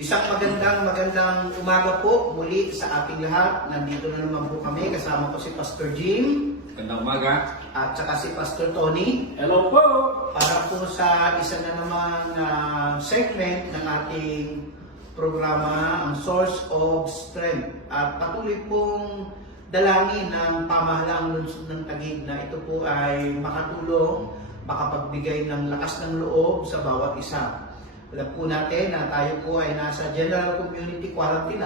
Isang magandang umaga po muli sa ating lahat. Nandito na naman po kami. Kasama ko si Pastor Jim. Magandang umaga. At saka si Pastor Tony. Hello po! Para po sa isa na namang segment ng ating programa, ang Source of Strength. At patuloy pong dalangin ng pamahalaang lungsod ng Taguig na ito po ay makatulong, makapagbigay ng lakas ng loob sa bawat isa. Alam po natin na tayo po ay nasa General Community Quarantine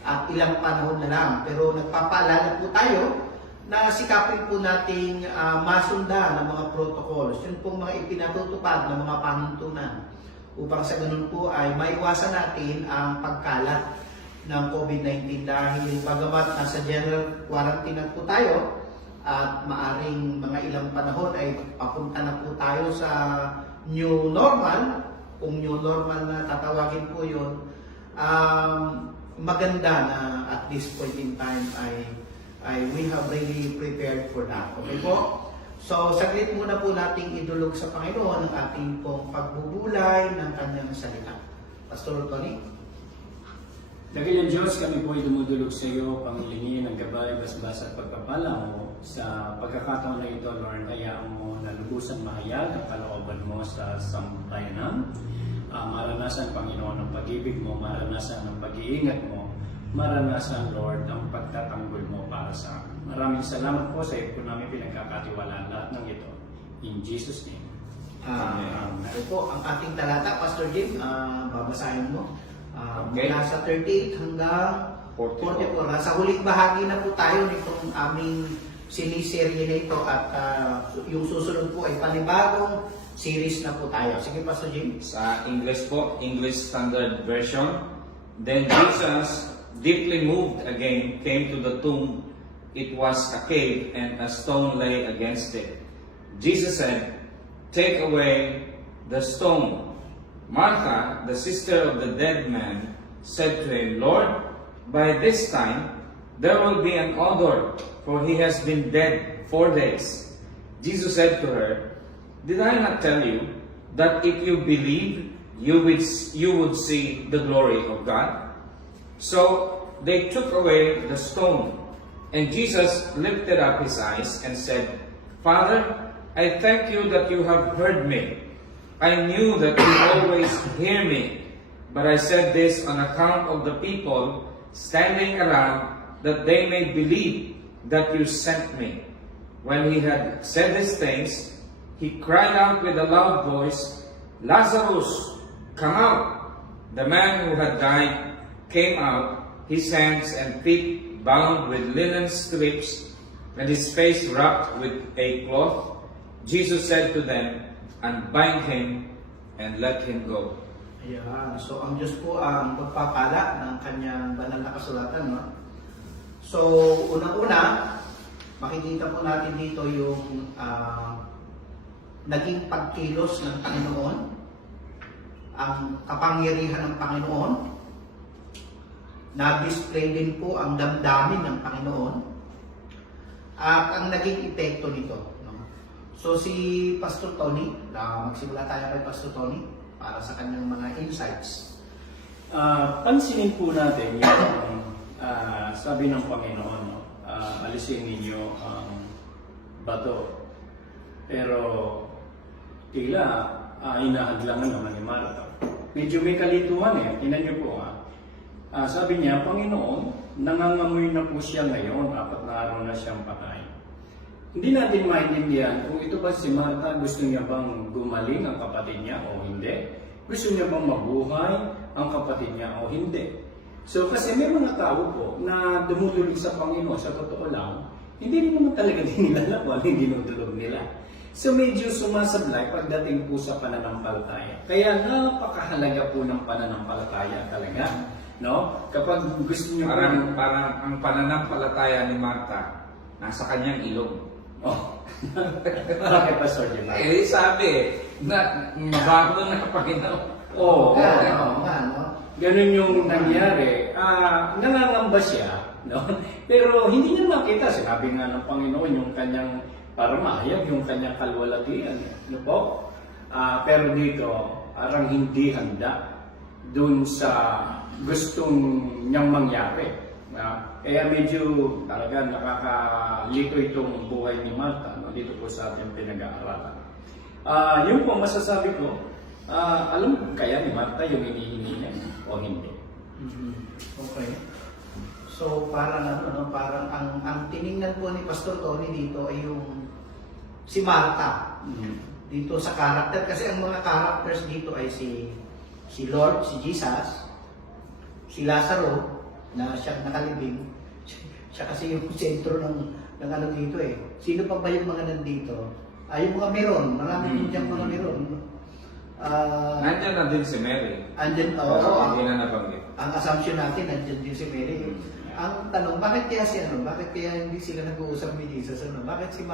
at ilang panahon na lang. Pero nagpapaalala po tayo na sikapin po nating masundan ng mga protocols. Yun pong mga ipinatutupad ng mga panuntunan upang sa ganun po ay maiwasan natin ang pagkalat ng COVID-19 dahil bagamat nasa General Quarantine na po tayo at maaring mga ilang panahon ay papunta na po tayo sa new normal. Kung new normal na tatawagin po yun, maganda na at this point in time ay we have really prepared for that. Okay po? So, saglit muna po nating idulog sa Panginoon ang ating pong pagbubulay ng kanyang salita. Pastor Tony? Dakilang Diyos, kami po ay dumudulog sa iyo, pangilingin ang gabay, basbas at pagpapala mo sa pagkakataon na ito, Lord. Hayaan mo na lubusan mahayag ang kalooban mo sa sambayanan. Maranasan, Panginoon, ang pag-ibig mo, maranasan ang pag-iingat mo, maranasan, Lord, ang pagtatanggol mo para sa amin. Maraming salamat po sa iyo po namin pinagkakatiwalaan lahat ng ito. In Jesus' name. Ano po, ang ating talata, Pastor Jim, babasahin mo. Okay. Mula sa 38 hanggang 44. Nasa huling bahagi na po tayo nitong aming siniserye na ito at yung susunod po ay panibagong series na po tayo. Sige, Pastor Jim. Sa English po, English Standard Version. Then Jesus, deeply moved again, came to the tomb. It was a cave and a stone lay against it. Jesus said, "Take away the stone." Martha, the sister of the dead man, said to him, "Lord, by this time there will be an odor, for he has been dead 4 days." Jesus said to her, "Did I not tell you that if you believe, you would see the glory of God?" So they took away the stone, and Jesus lifted up his eyes and said, "Father, I thank you that you have heard me. I knew that you always hear me, but I said this on account of the people standing around, that they may believe that you sent me." When he had said these things, he cried out with a loud voice, "Lazarus, come out!" The man who had died came out, his hands and feet bound with linen strips, and his face wrapped with a cloth. Jesus said to them, "Unbind him and let him go." Ayan. So, ang Diyos po ang pagpapala ng kanyang banal na kasulatan. No? So, unang-una, makikita po natin dito yung naging pagkilos ng Panginoon, ang kapangyarihan ng Panginoon, na-display din po ang damdamin ng Panginoon, at ang naging epekto nito. So si Pastor Tony, magsimula tayo kay Pastor Tony para sa kanyang mga insights. Pansinin po natin yung sabi ng Panginoon, alisin ninyo ang bato. Pero tila inahadlangan naman ni Martha. Medyo may kalituhan eh. Tingnan niyo po sabi niya, Panginoon, nangangamoy na po siya ngayon, 4 na araw na siyang patay. Hindi natin maintindihan kung ito ba si Martha, gusto niya bang gumaling ang kapatid niya o hindi? Gusto niya bang mabuhay ang kapatid niya o hindi? So kasi may mga tao po na dumudulog sa Panginoon, sa totoo lang, hindi rin naman talaga din nila alam ang dinudulog nila. So medyo sumasablay pagdating po sa pananampalataya. Kaya napakahalaga po ng pananampalataya talaga. No? Kapag gusto niyo Parang ang pananampalataya ni Martha nasa kanyang ilong. Oh. Bakit pa, Sir Jim? Sabi na mabago na Panginoon. Oo. No? Ganun yung nangyari. Nangangamba siya, no? Pero hindi niya makita. Sinabi nga ng Panginoon yung kanyang para mahayag yung kanyang kalwalatian. Ano po? Pero dito, parang hindi handa dun sa gustong niyang mangyari. Kaya medyo talaga nakakalito itong buhay ni Martha, no, dito po sa ating pinag-aaralan. Yung po masasabi ko, alam ko kaya ni Martha yung hinihingi niya o hindi. Okay. So parang parang ang tiningnan po ni Pastor Tony dito ay yung si Martha. Dito sa character, kasi ang mga characters dito ay si Lord, si Jesus, si Lazaro na siyang nakalibing. Siya kasi yung sentro ng ano dito eh. Sino pa ba yung mga nandito? Yung mga meron, marami din diyang mga meron. Nandiyan na din si Mary. Andyan, Pero hindi na nabanggit. ang assumption natin, nandiyan din si Mary. Ang tanong, bakit kaya bakit kaya hindi sila nag-uusap ni Jesus? Bakit si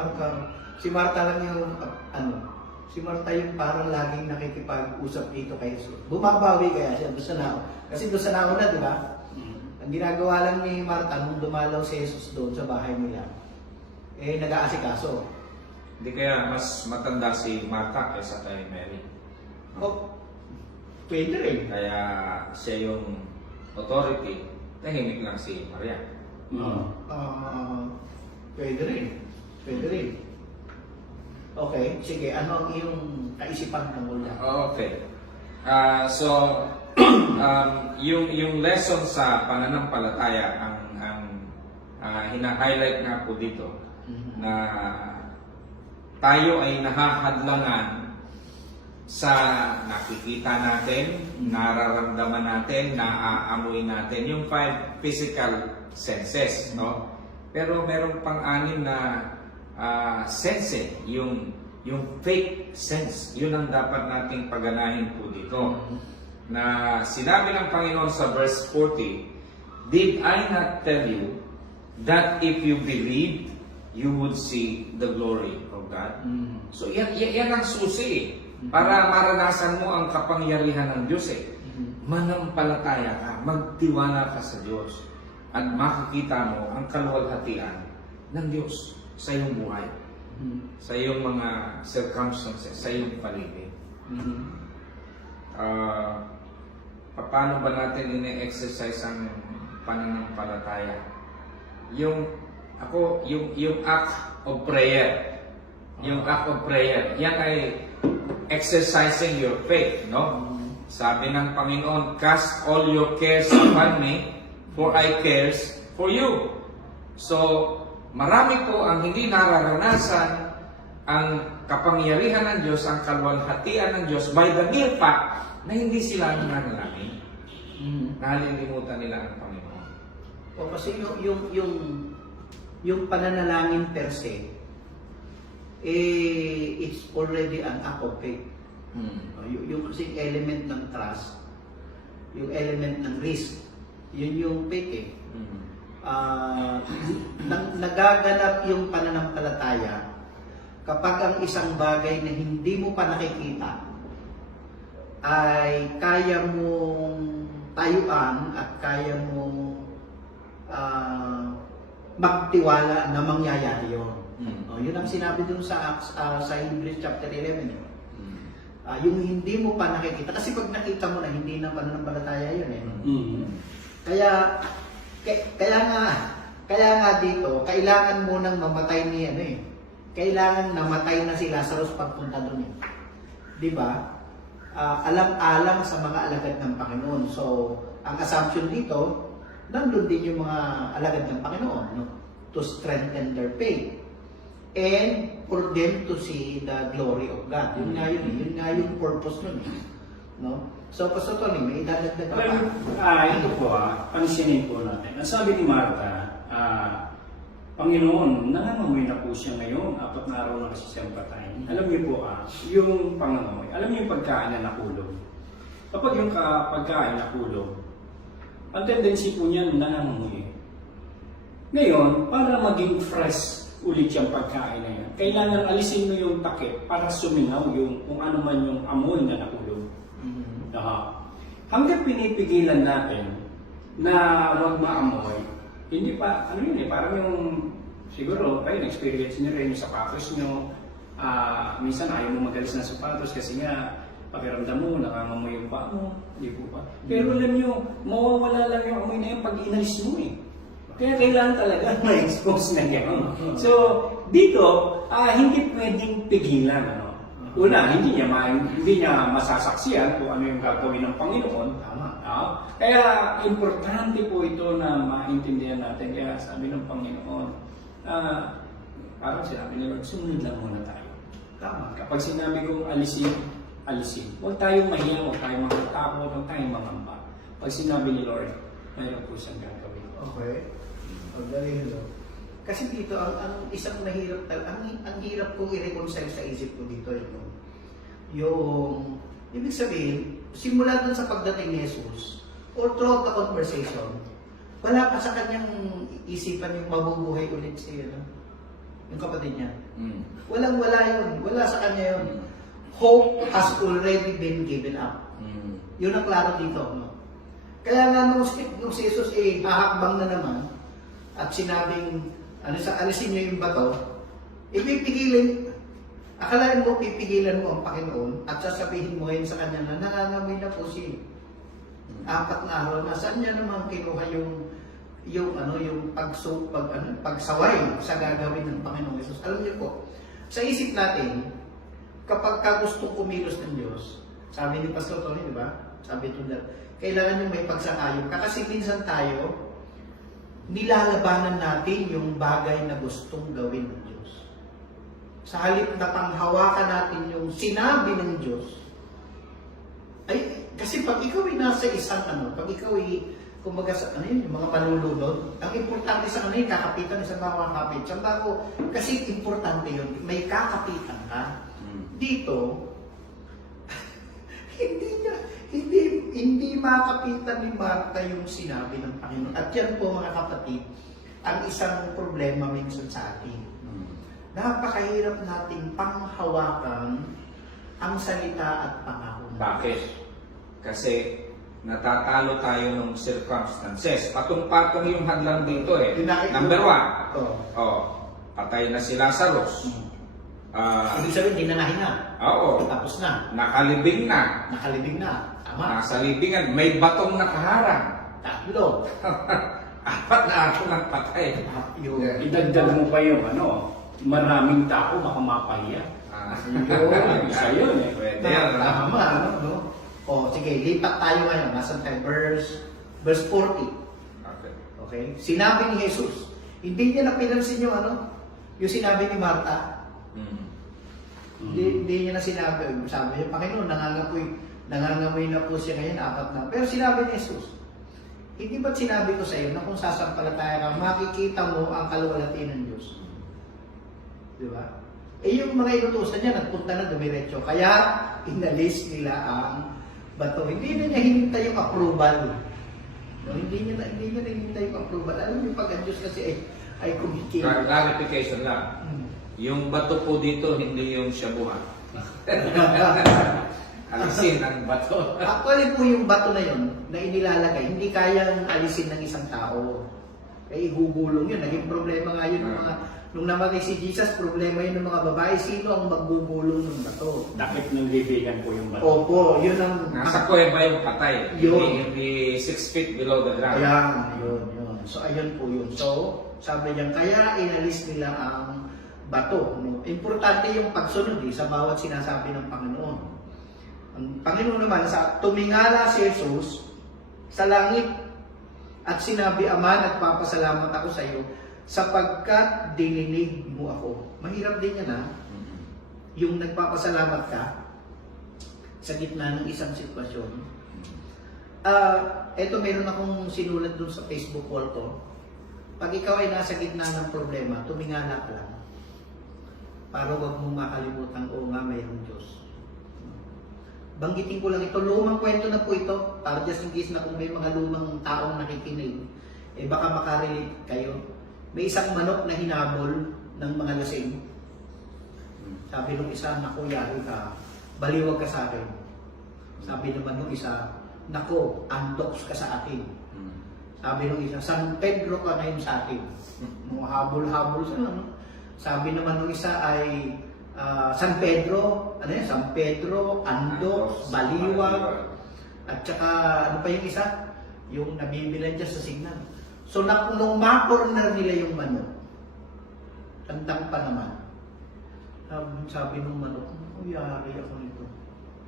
Martha lang yung, si Martha yung parang laging nakikipag-usap dito kay Jesus. Bumabawi kaya siya, kasi doon sa nauna, di ba? Ang ginagawa lang ni Martha nung dumalaw si Jesus doon sa bahay nila, nag-aasikaso. Hindi kaya mas matanda si Martha kaysa kay Mary. Pwede rin. Kaya siya yung authority, tahimik lang si Maria. Pwede rin. Pwede rin. Okay, sige. Ano ang iyong kaisipan tungkol na? Okay. So, yung lesson sa pananampalataya ang hina-highlight nga po dito na tayo ay nahahadlangan sa nakikita natin, nararamdaman natin, naaamoy natin, yung 5 physical senses, no? Pero meron pang-anim na sense, yung faith sense, yun ang dapat nating paganahin po dito. Na sinabi ng Panginoon sa verse 40, "Did I not tell you that if you believed, you would see the glory of God?" So yan ang susi para maranasan mo ang kapangyarihan ng Diyos Manampalataya ka, magtiwala ka sa Diyos at makikita mo ang kaluwalhatian ng Diyos sa iyong buhay, sa iyong mga circumstances, sa iyong paligid. Paano ba natin ine-exercise ang pananampalataya? Yung act of prayer. Yung act of prayer, yan ay exercising your faith, no? Sabi ng Panginoon, "Cast all your cares upon me, for I cares for you." So, marami po ang hindi nararanasan ang kapangyarihan ng Diyos, ang kaluwalhatian ng Diyos by the mere fact na hindi sila nananalangin. Nalilimutan nila ang Panginoon. O kasi yung pananalangin per se, it's already an act of faith. Yung kasi element ng trust, yung element ng risk, yun yung faith nagaganap yung pananampalataya kapag ang isang bagay na hindi mo pa nakikita ay kaya mong tayuan at kaya mong magtiwala na mangyayari yun. Yun ang sinabi dun sa Hebrews chapter 11. Yung hindi mo pa nakikita, kasi pag nakita mo na, hindi na pananampalataya yun Kaya nga dito, kailangan mo nang mamatay ni kailangan namatay na si Lazarus pagpunta doon Di ba? Alam-alam sa mga alagad ng Panginoon. So, ang assumption dito, nandun din yung mga alagad ng Panginoon, no? To strengthen their faith and for them to see the glory of God. Yun nga yung purpose nun no? So, Pastor Tony, may idadagdag ka pa? Ito po, pansinin po natin. Ang sabi ni Martha, Panginoon, nangangamoy na po siya ngayon, 4 na araw na kasi siyang patay. Alam niyo po, yung pangangamoy, alam niyo yung pagkain na nakulog. Kapag yung pagkain nakulog, ang tendency po niyan nangangamoy. Ngayon, para maging fresh ulit yung pagkain na yan, kailangan alisin mo yung takip para sumingaw yung kung ano man yung amoy na nakulog. Hanggang pinipigilan natin na wag maamoy, hindi pa, parang yung, siguro, kayo, experience nyo rin yung sapatos nyo, minsan ayaw mo magalis ng sapatos kasi nga, pakiramdam mo, nangangamoy yung paa mo, di po ba? Pero alam nyo, mawawala lang yung amoy na yun pag inalis mo eh. Kaya kailangan talaga ma-expose na yan. So, dito, hindi pwedeng pigilan. Ano? Una, hindi niya masasaksiyan kung ano yung gagawin ng Panginoon. Tama. Kaya importante po ito na maintindihan natin. Kaya sabi ng Panginoon, parang sinabi ni Lord, sumunod lang muna tayo. Tama. Kapag sinabi kong alisin, alisin. Huwag tayong mahiya, huwag tayong makatakot, huwag tayong mangamba. Pag sinabi ni Lord, mayroon po siyang gagawin. Okay. Ang galing, no? Kasi dito, ang isang mahirap, ang hirap kong i-reconcile sa isip ko dito, yung, ibig sabihin, simula dun sa pagdating ni Jesus, or throughout the conversation, wala pa sa kanyang isipan yung mabubuhay ulit siya, no? Yung kapatid niya. Wala yun. Wala sa kanya yun. Hope has already been given up. Yun ang klaro dito, no? Kaya nga nung si Jesus hahakbang na naman, at sinabing, alisin niyo yung bato, ipipigilin, akalain mo, pipigilan mo ang Panginoon at sasabihin mo yun sa kanya na nangangamoy na po siya. 4 na araw na, saan niya naman kinuha yung pagsaway sa gagawin ng Panginoon Jesus. Alam niyo po, sa isip natin, kapag gustong kumilos ng Diyos, sabi ni Pastor Tony, di ba? Sabi ito na, kailangan yung may pagsakayo. Kasi minsan tayo, nilalabanan natin yung bagay na gustong gawin ng Diyos. Sa halip na panghawakan natin yung sinabi ng Diyos, ay, kasi pag ikaw ay nasa isang pag ikaw ay, kumbaga sa yung mga manulunod, ang importante sa kanila, kakapitan sa mga kapit. Sanda ko, kasi importante yun, may kakapitan ka. Dito, hindi makapitan ni Marta yung sinabi ng Panginoon. At yan po mga kapatid, ang isang problema minsan sa atin. Napakahirap nating panghawakan ang salita at pangako. Bakit? Kasi natatalo tayo ng circumstances. Patong-patong yung hadlang dito eh. Number 1, patay na si Lazarus. Ibig sabihin, hindi na nahinga. Oo. Tapos na. Nakalibing na. Nakalibing na. Tama. Nasa libingan, may batong nakaharang. 3. 4 na ako nagpatay. Idagdag mo pa yung maraming tao baka mapahiya. Isa yun eh. Pwede yan. Tama, no? O, sige, lipat tayo ngayon. Nasaan tayo? Verse 40. Okay? Sinabi ni Jesus, hindi niya napinansin yung yung sinabi ni Marta. Hindi niya na sinabi. Sabi niya, Panginoon, nangangamoy na po siya ngayon, 4 na. Pero sinabi ni Jesus, hindi ba't sinabi ko sa iyo na kung sasampalataya ka, makikita mo ang kaluwalhati ng Diyos? Di ba? Yung mga inutusan niya, nagpunta na dumiretso. Kaya, inalis nila ang bato. Hindi na niya hinintay yung approval. No, hindi niya hinintay yung approval. Alam niyo, pag ang Diyos kasi ay kumikita. Clarification lang. Yung bato po dito, hindi yung shabuhan. Alisin ang bato. Actually po yung bato na yun, na inilalagay, hindi kayang alisin ng isang tao. Kaya igugulong yun. Naging problema nga yun ng mga, nung namatay si Jesus, problema yun ng mga babae. Sino ang magbubulong ng bato? Dakip ng libigan po yung bato. Opo, yun ang... Nasa kuweba yung patay. Yun. Hindi 6 feet below the ground. Ayan, yun. So, ayun po yun. So, sabi niya, kaya inalis nila ang bato. No? Importante yung pagsunod sa bawat sinasabi ng Panginoon. Ang Panginoon naman, tumingala si Jesus sa langit at sinabi, Ama, nagpapasalamat ako sa iyo sapagkat dininig mo ako. Mahirap din yan yung nagpapasalamat ka sa gitna ng isang sitwasyon. Eto, meron akong sinulat dun sa Facebook wall ko. Pag ikaw ay nasa gitna ng problema, tumingala ka lang. Para huwag mong makalimutan, oo nga, mayroong Diyos. Banggitin ko lang ito, lumang kwento na po ito, para just in case na kung may mga lumang taong nakikinig, baka makarelate kayo. May isang manok na hinabol ng mga lasing. Sabi nung isa, naku, yari ka, baliwag ka sa akin. Sabi naman nung isa, naku, antox ka sa akin. Sabi nung isa, San Pedro ka ngayon sa akin. Mga habol-habol siya, Sabi naman nung isa ay, San Pedro, ano yun? San Pedro, Andox, Baliwag, at saka ano pa yung isa? Yung nabibilan dyan sa signal. So nung ma-corner nila yung manok, tandang pa naman. Sabi nung manok, yari ako nito.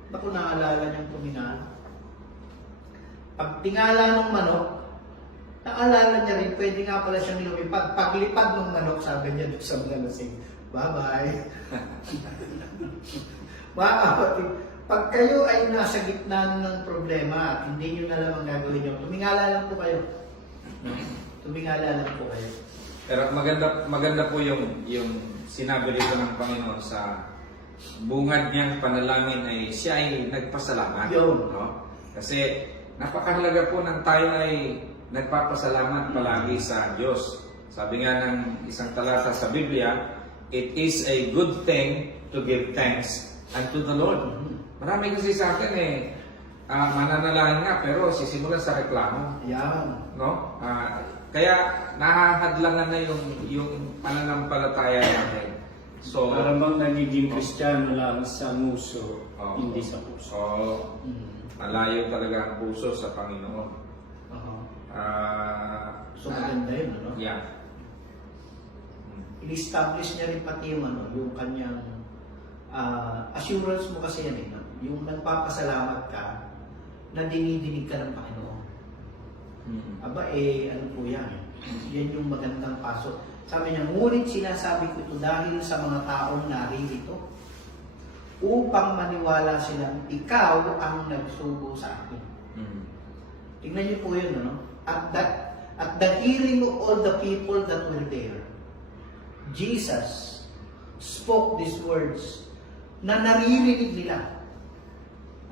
Naku, naalala niyang tumingala. Pag tingala ng manok, naalala niya rin, pwede nga pala siyang lumipad. Paglipad ng manok, sabi niya doon sa mga lasing, bye-bye. Mga kapatid, pag kayo ay nasa gitna ng problema at hindi nyo na lang ang gagawin nyo, tumingala lang po kayo. Tumingala lang po kayo. Pero maganda po yung sinabi dito ng Panginoon sa bungad niyang panalangin ay siya ay nagpasalamat. Yun. No? Kasi napakahalaga po ng tayo ay nagpapasalamat palagi sa Diyos. Sabi nga ng isang talata sa Biblia, it is a good thing to give thanks unto the Lord. Marami kasi sa akin mananalangin nga pero sisimulan sa reklamo. Yan. No? Kaya nahahadlangan na yung pananampalataya natin. So, Parang bang nagiging Kristiyano lang sa nguso, hindi sa puso. So, malayo talaga ang puso sa Panginoon. So maganda yun, ano? Yeah. In-establish niya rin pati yung, yung kanyang assurance mo kasi yan, no? Yung nagpapasalamat ka na dinidinig ka ng Panginoon. Aba, ano po yan? Yan yung magandang paso. Sabi niya, ngunit sinasabi ko ito dahil sa mga taong naririto upang maniwala silang ikaw ang nagsugo sa akin. Tingnan niyo po yun, no? At the hearing of all the people that were there, Jesus spoke these words na naririnig nila.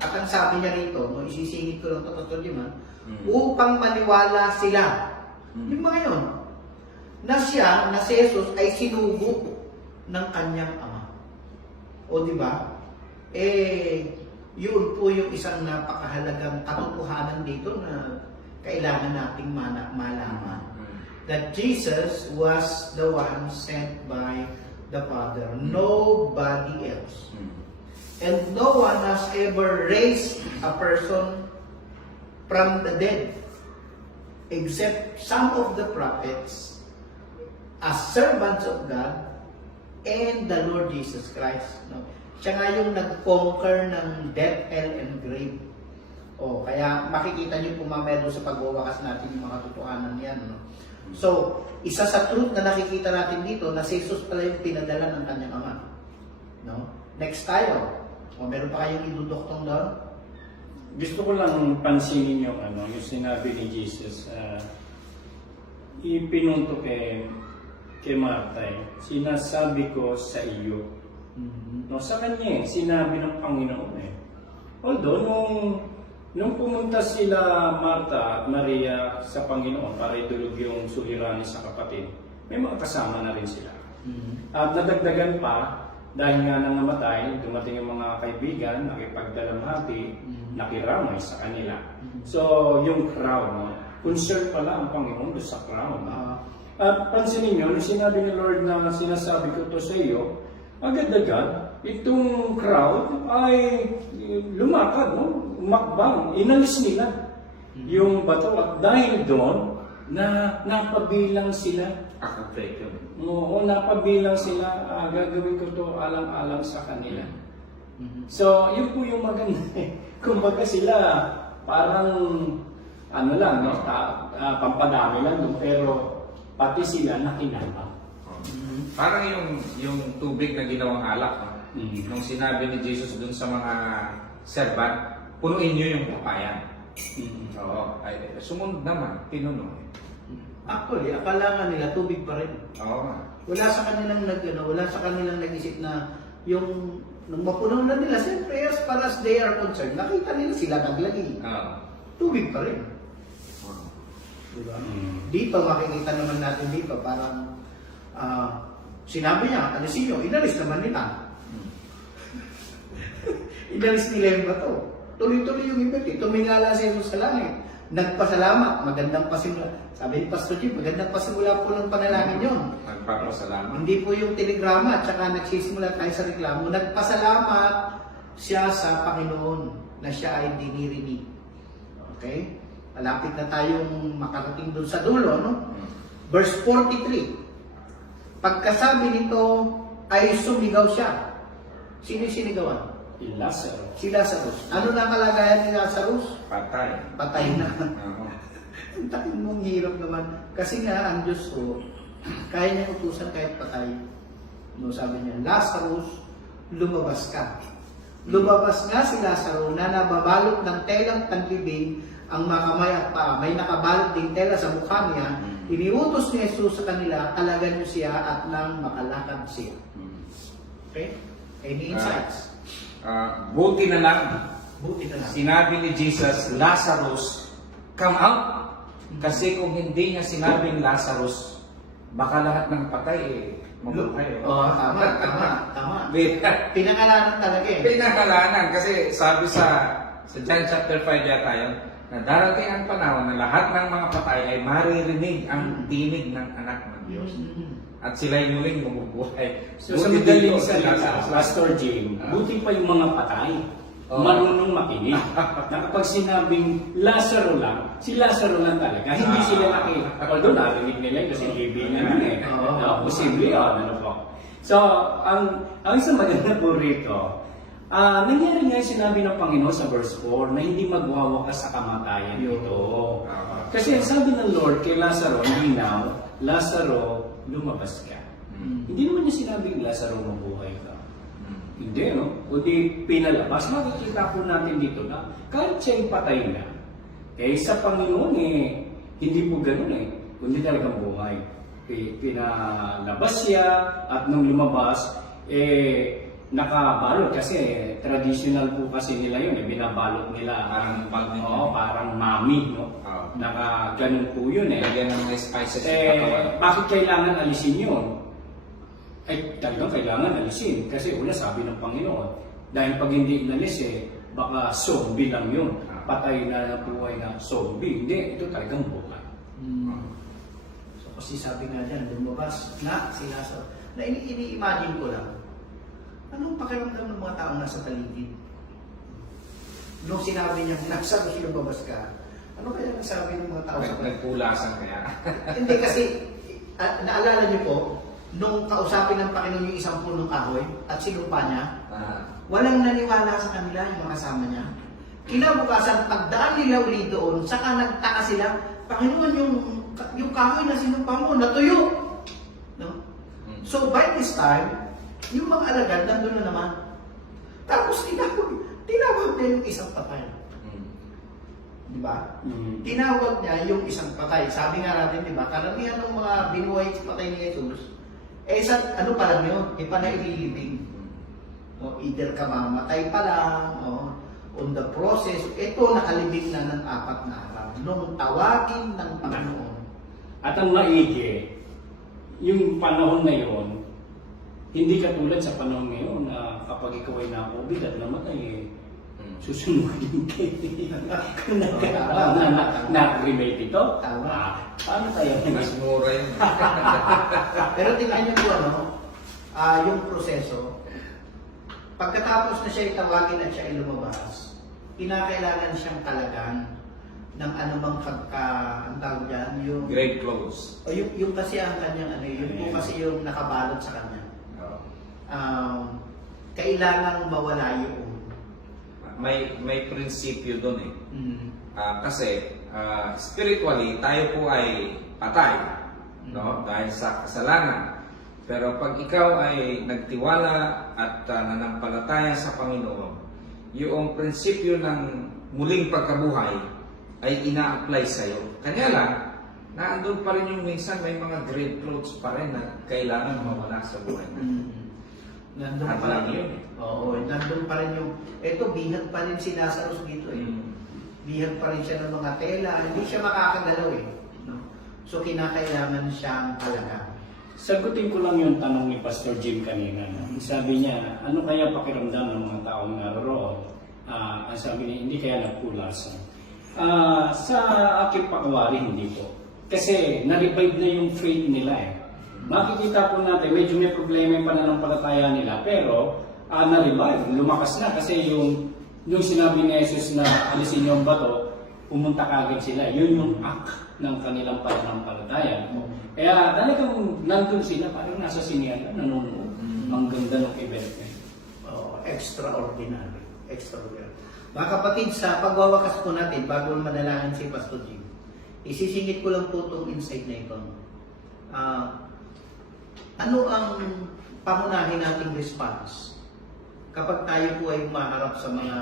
At ang sabi niya rito, isisingit ko lang totoo yun, upang maniwala sila. Yung mga yun, na siya, na si Jesus ay sinugo ng kanyang ama. O di ba? Yun po yung isang napakahalagang katotohanan dito na kailangan nating malaman. That Jesus was the one sent by the Father. Nobody else. And no one has ever raised a person from the dead except some of the prophets as servants of God and the Lord Jesus Christ. No? Siya nga yung nag-conquer ng death, hell, and grave. Kaya makikita niyo po mamaya doon sa pagwawakas natin yung mga katotohanan yan. No? So, isa sa truth na nakikita natin dito na si Jesus pala yung pinadala ng kanyang ama. No? Next tayo. Meron pa kayong idudoktong doon? Gusto ko lang pansinin yung yung sinabi ni Jesus. Ipinunto kay Marta, sinasabi ko sa iyo. No, sa kanya sinabi ng Panginoon Although, nung pumunta sila Marta at Maria sa Panginoon para idulog yung suliranin sa kapatid, may mga kasama na rin sila. At nadagdagan pa, dahil nga nang namatay, dumating yung mga kaibigan, nakipagdalamhati, nakiramay sa kanila. So, yung crowd, concern pala ang Panginoon doon sa crowd. At pansinin nyo, nung sinabi ni Lord na sinasabi ko to sa iyo, agad-agad, itong crowd ay lumakad, umakbang, inalis nila yung bato. At dahil doon, napabilang sila. Oo, napabilang sila, gagawin ko to alang-alang sa kanila. So, yun po yung maganda. Kumbaga sila, parang, pampadami lang, pero pati sila nakinabang. Parang yung tubig na ginawang alak, nung sinabi ni Jesus dun sa mga servant, punuin nyo yung kapayan. Sumunod naman, pinuno. Actually, akala nga nila tubig pa rin. Wala sa kanilang nag-isip na yung nung mapunaw na nila, siyempre as far as they are concerned, nakita nila sila naglagi. Tubig pa rin. Diba? Dito, makikita naman natin dito, parang sinabi niya, alisin nyo, inalis naman nila. Inalis nila yung bato. Tuloy-tuloy yung ibig. Tumingala si Jesus sa langit. Nagpasalamat, magandang pasimula. Sabi ni Pastor Jim, magandang pasimula po ng panalangin yun. Nagpapasalamat. Hindi po yung telegrama at saka nagsisimula tayo sa reklamo. Nagpasalamat siya sa Panginoon na siya ay dinirinig. Okay? Malapit na tayong makarating doon sa dulo, no? Verse 43. Pagkasabi nito ay sumigaw siya. Sino sinigawan? Lazaro. Si Lazarus. Ano na kalagayan ni Lazarus? Patay. Patay na. Oo. Ang takin mong hirap naman. Kasi nga, ang Diyos ko, kaya niya utusan kahit patay. No, sabi niya, Lazarus, lumabas ka. Lumabas nga si Lazarus na nababalot ng telang panlibing ang mga kamay at paa. May nakabalot ding tela sa mukha niya. Iniutos ni Jesus sa kanila, alagan niyo siya at nang makalakad siya. Okay? Any insights? Buti na lang, Buti na lang. sinabi ni Jesus, Lazarus, come out. Kasi kung hindi niya sinabing Lazarus, baka lahat ng patay mabuhay. Oo, tama. Wait, Pinangalanan talaga eh. pinakalanan kasi sabi sa John chapter 5 yata yun, na darating ang panahon na lahat ng mga patay ay maririnig ang tinig ng anak ng Diyos. At sila'y muling mabubuhay. So sa Buti madaling dito si salita, Lazarus. Pastor Jim, buti pa yung mga patay. Oo. Marunong makinig. Na kapag sinabing Lazaro lang, si Lazaro lang talaga. Hindi sila nakita. Although narinig nila kasi living na eh. Oo. No, posible yun. Ano po. So, ang sa maganda po rito, nangyari nga yung sinabi ng Panginoon sa verse 4 na hindi magwawakas sa kamatayan ito. Kasi ang sabi ng Lord kay Lazaro, now, Lazaro, lumabas ka. Hindi naman niya sinabing Lazaro, mabuhay ka. Hindi, no? Kundi pinalabas. Makikita po natin dito na kahit siya'y patay na, sa Panginoon hindi po ganun kundi talagang buhay. Pinalabas siya at nung lumabas, nakabalot kasi traditional po kasi nila yun, binabalot nila. Parang pag Parang mami, no? Ganun po yun Lagyan ng mga spices sa katawan. bakit kailangan alisin yun? Talagang kailangan alisin. Kasi una sabi ng Panginoon, dahil pag hindi inalis baka zombie lang yun. Patay na buhay na zombie. Hindi, ito talagang buhay. So, kasi sabi nga dyan, lumabas na si Lazarus. Na ini-imagine ko lang, anong pakiramdam ng mga taong nasa paligid? Nung sinabi niya, Lazarus, lumabas ka, ano kaya nasabi ng mga tao sa paligid? Nagpulasan kaya. Hindi kasi, naalala niyo po, nung kausapin ng Panginoon yung isang punong kahoy at sinumpa niya, walang naniwala sa kanila yung mga kasama niya. Kinabukasan, pagdaan nila ulit doon, saka nagtaka sila, Panginoon, yung kahoy na sinumpa mo, natuyo. No? So by this time, yung mga alagad nandun na naman. Tapos tinawag niya yung isang patay. Di ba? Tinawag niya yung isang patay. Sabi nga natin, di ba, karamihan ng mga binuhay sa patay ni Jesus, ano pa lang yun, pa na ililibing. Either ka mamatay pa lang, on the process, ito nakalibing na ng 4 na araw. Nung tawagin ng Panginoon. At ang maigi, yung panahon na yun, hindi katulad sa panahon ngayon na kapag ikaw ay na-COVID at namatay, susunodin kayo. Kung na-cremate ito, Tama. paano tayo? Mas mura yun. Pero tingnan niyo po, yung proseso. Pagkatapos na siya itawagin at siya lumabas, kinakailangan siyang talagan ng anumang ang tawag dyan, yung... Grave clothes. O yung kasi ang kanyang yun po kasi yung nakabalot sa kanya. Kailangan mawala yung... May prinsipyo doon kasi spiritually, tayo po ay patay, no? Dahil sa kasalanan. Pero pag ikaw ay nagtiwala at nanampalataya sa Panginoon, yung prinsipyo ng muling pagkabuhay ay ina-apply sa'yo. Kanya lang, naandun pa rin yung minsan may mga grave clothes pa rin na kailangan mawala sa buhay natin. Nandun At pa rin lang yun. Oo, nandun pa rin yung... Ito, bihag pa rin si Lazarus dito Bihag pa rin siya ng mga tela. Hindi siya makakagalaw no? So, kinakailangan siyang alaga. Sagutin ko lang yung tanong ni Pastor Jim kanina. No? Sabi niya, ano kaya pakiramdam ng mga taong naroon? Ang sabi niya, hindi kaya nagpulasan. Sa aking pakawari, hindi po. Kasi na-revive na yung faith nila eh. Makikita po natin, medyo may problema yung pananampalataya nila, pero na-revive, lumakas na kasi yung sinabi ni Jesus na alisin yung bato, pumunta kagad sila. Yun yung act ng kanilang pananampalataya. Kaya talagang nandun sila, parang nasa sinihan, nanonood. Ang ganda ng event niya. Extraordinary. Extraordinary. Mga kapatid, sa pagwawakas po natin, bago manalangin si Pastor Jim, isisingit ko lang po itong insight na ito. Ano ang pangunahin nating response kapag tayo po ay maharap sa mga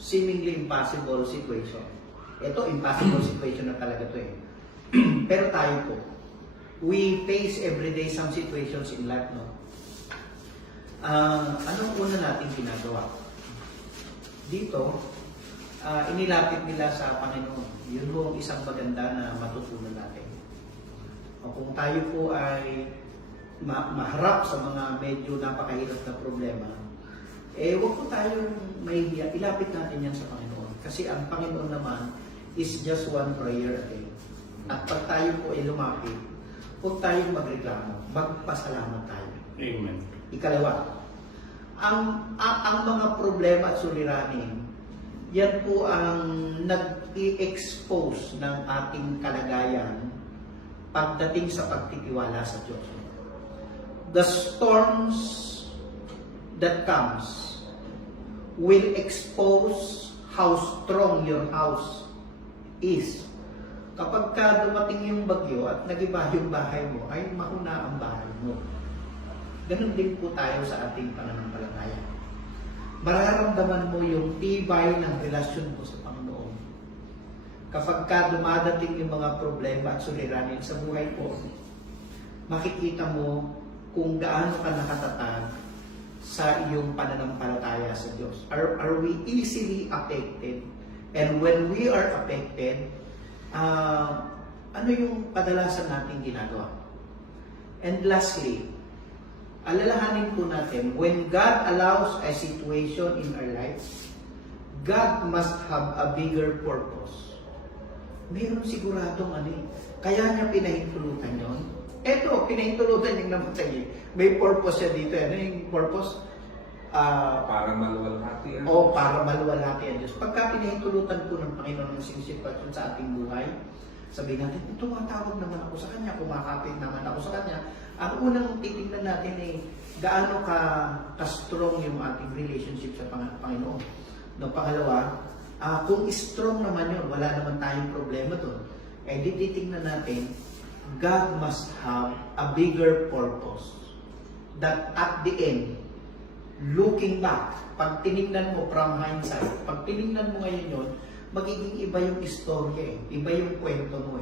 seemingly impossible situation? Ito, impossible situation na talaga ito eh. Pero tayo po, we face everyday some situations in life, no? Anong una natin ginagawa? Dito, inilapit nila sa Panginoon. Yun po ang isang maganda na matutunan natin. O kung tayo po ay maharap sa mga medyo napakahirap na problema, huwag po tayong mahihiya. Ilapit natin yan sa Panginoon. Kasi ang Panginoon naman is just one prayer a day. At pag tayo po ay lumapit, huwag tayong magreklamo. Magpasalamat tayo. Amen. Ikalawa, ang mga problema at suliranin, yan po ang nag-i-expose ng ating kalagayan pagdating sa pagtitiwala sa Diyos. The storms that comes will expose how strong your house is. Kapag ka dumating yung bagyo at nagiba yung bahay mo, ay mahuna ang bahay mo. Ganun din po tayo sa ating pananampalataya. Mararamdaman mo yung tibay ng relasyon mo sa Panginoon. Kapag ka dumadating yung mga problema at suliranin sa buhay ko, makikita mo kung gaano ka nakatatag sa iyong pananampalataya sa Diyos. Are we easily affected? And when we are affected, ano yung kadalasan natin ginagawa? And lastly, alalahanin po natin, when God allows a situation in our life, God must have a bigger purpose. Mayroon siguradong kaya niya pinahintulutan yun. Eto, pinahintulutan yung namatay. May purpose siya dito. Ano yung purpose? Para maluwalhati. Para maluwalhati ang Diyos. Pagka pinahintulutan po ng Panginoon ng sitwasyon sa ating buhay, sabihin natin, tumatawag naman ako sa Kanya, kumakapit naman ako sa Kanya. Ang unang titignan natin ay gaano ka-strong yung ating relationship sa Panginoon. No, pangalawa, kung strong naman yun, wala naman tayong problema doon. Titignan natin, God must have a bigger purpose. That at the end, looking back, pag tinignan mo from hindsight, pag tinignan mo ngayon yun, magiging iba yung istorya iba yung kwento mo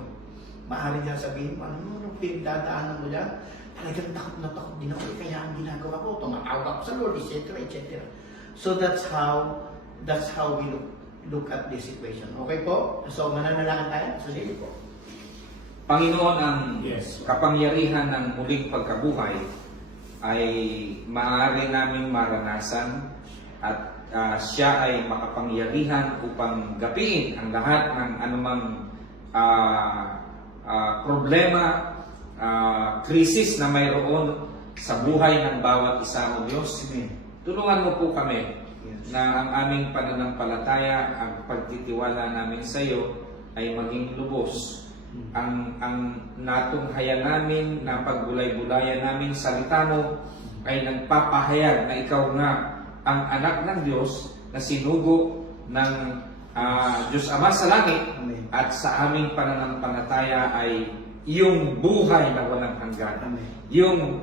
Maaari niya sabihin mo, anong pinagdadaanan mo dyan? Talagang takot na takot din ako, kaya ang ginagawa ko, tumatawag ako sa Lord, etc. etc. So that's how we look at this situation. Okay po? So mananalangin tayo? So sige po. Panginoon, ang Yes. kapangyarihan ng muling pagkabuhay ay maaari naming maranasan at siya ay makapangyarihan upang gapiin ang lahat ng anumang problema, krisis na mayroon sa buhay ng bawat isa mo, Diyos. Tulungan mo po kami na ang aming pananampalataya, ang pagtitiwala namin sa iyo ay maging lubos. Ang natunghayan namin na pagbulay-bulayan namin salita mo ay nagpapahayag na ikaw nga ang anak ng Diyos na sinugo ng Diyos Ama sa langit. Amen. At sa aming pananampalataya ay iyong buhay na walang hanggan. Amen. Yung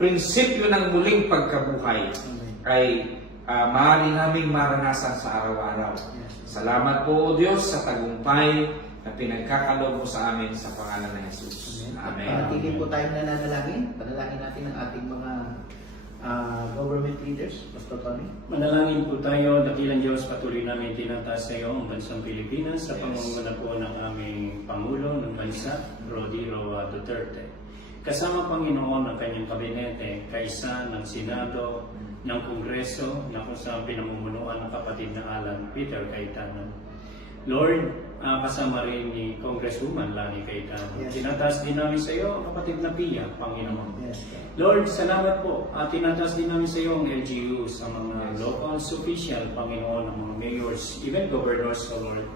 prinsipyo ng muling pagkabuhay Amen. ay maaari naming maranasan sa araw-araw. Yes. Salamat po, O Diyos, sa tagumpay na pinagkakaloob mo sa amin sa pangalan ng Jesus. Amen. Panatili po tayong nananalangin. Panalangin natin ang ating mga government leaders. Pastor Tony. Manalangin po tayo, dakilang Diyos, patuloy namin tinataas sa iyo ang bansang Pilipinas sa pangunguna po ng aming Pangulo ng Bansa, Rodrigo Duterte. Kasama Panginoon ang kanyang kabinete, kaisa ng Senado, ng Kongreso, na kung saan pinamumunuan ng kapatid na Alan Peter Cayetano. Lord, kasama rin ni Congresswoman Lani Cayetano. Yes. Tinataas din namin sa iyo, kapatid na Pia, Panginoon. Yes. Lord, salamat po. At tinataas din namin sa iyo ang LGUs, ang mga local official, Panginoon, ang mga mayors, even governors, O Lord.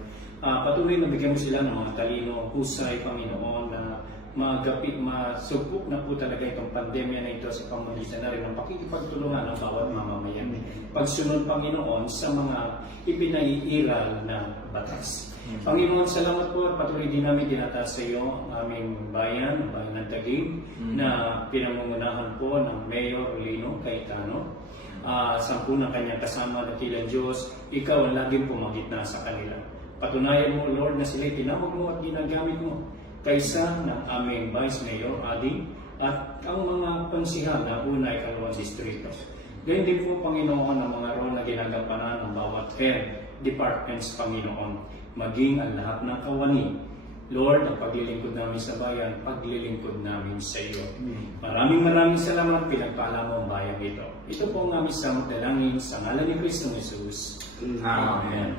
Patuloy na bigyan mo sila ng mga talino, husay, Panginoon, na masubok na po talaga itong pandemya na ito sa pamagitan na rin ng pakikipagtulungan ng bawat mamamayan. Pagsunod, Panginoon, sa mga ipinaiiral na batas. Panginoon, salamat po at patuloy din namin tinataas sa iyo ang aming bayan, ang bayan ng Taguig, na pinangungunahan po ng Mayor Lino Cayetano. Sampu ng kanyang kasama na tila Diyos, ikaw ang laging pumagitna sa kanila. Patunayan mo, Lord, na sila'y tinawag mo at ginagamit mo kaysa ng aming Vice Mayor, Adi, at ang mga konsihal na una ay kalawang distrito. Gayun din po, Panginoon, ang mga role na ginagampanan ng bawat head departments, Panginoon, maging ang lahat ng kawani. Lord, ang paglilingkod namin sa bayan, paglilingkod namin sa iyo. Maraming salamat, pinagpala mo ang bayan ito. Ito po ang aming samot dalangin sa ngalan ni Kristong Jesus. Amen.